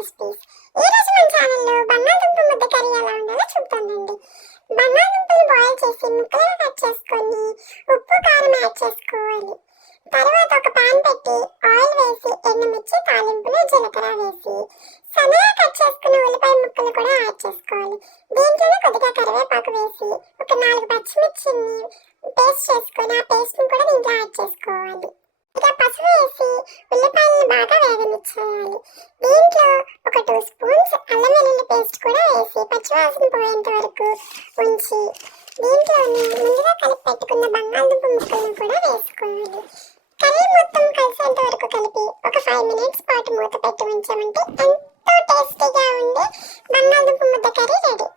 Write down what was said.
Recipes. ఈ రోజు మన ఛానల్లో బంగాళదుంప ముద్ద కర్రీ ఎలా ఉండాలో చూద్దామండి. బంగాళదుంపలు బాయిల్ చేసి ముక్కలుగా కట్ చేసుకొని ఉప్పు కారం యాడ్ చేసుకోవాలి. తర్వాత ఒక పాన్ పెట్టి ఆయిల్ వేసి ఎండుమిర్చి తాలింపులు జీలకర్ర వేసి సన్నగా కట్ చేసుకున్న ఉల్లిపాయ ముక్కలు కూడా యాడ్ చేసుకోవాలి. దీంట్లోనే కొద్దిగా కరివేపాకు వేసి ఒక 4 పచ్చిమిర్చిని పేస్ట్ చేసుకొని ఆ పేస్ట్ని కూడా దీంట్లో యాడ్ చేసుకోవాలి. ఇక పసుపు వేసి ఉల్లిపాయలను బాగా వేగనిచ్చేయాలి. దీంట్లో ఒక 2 స్పూన్స్ అల్లం వెల్లుల్లి పేస్ట్ కూడా వేసి పచ్చివాసన పోయేంత వరకు ఉంచి దీంట్లోనే ముందుగా కలిపి పెట్టుకున్న బంగాళదుంప ముక్కలను కూడా వేసుకోవాలి. కర్రీ మొత్తం కలిసేంత వరకు కలిపి ఒక 5 మినిట్స్ పాటు మూత పెట్టి ఉంచామంటే ఎంతో టేస్టీగా ఉండే బంగాళదుంప ముద్ద కర్రీ రెడీ.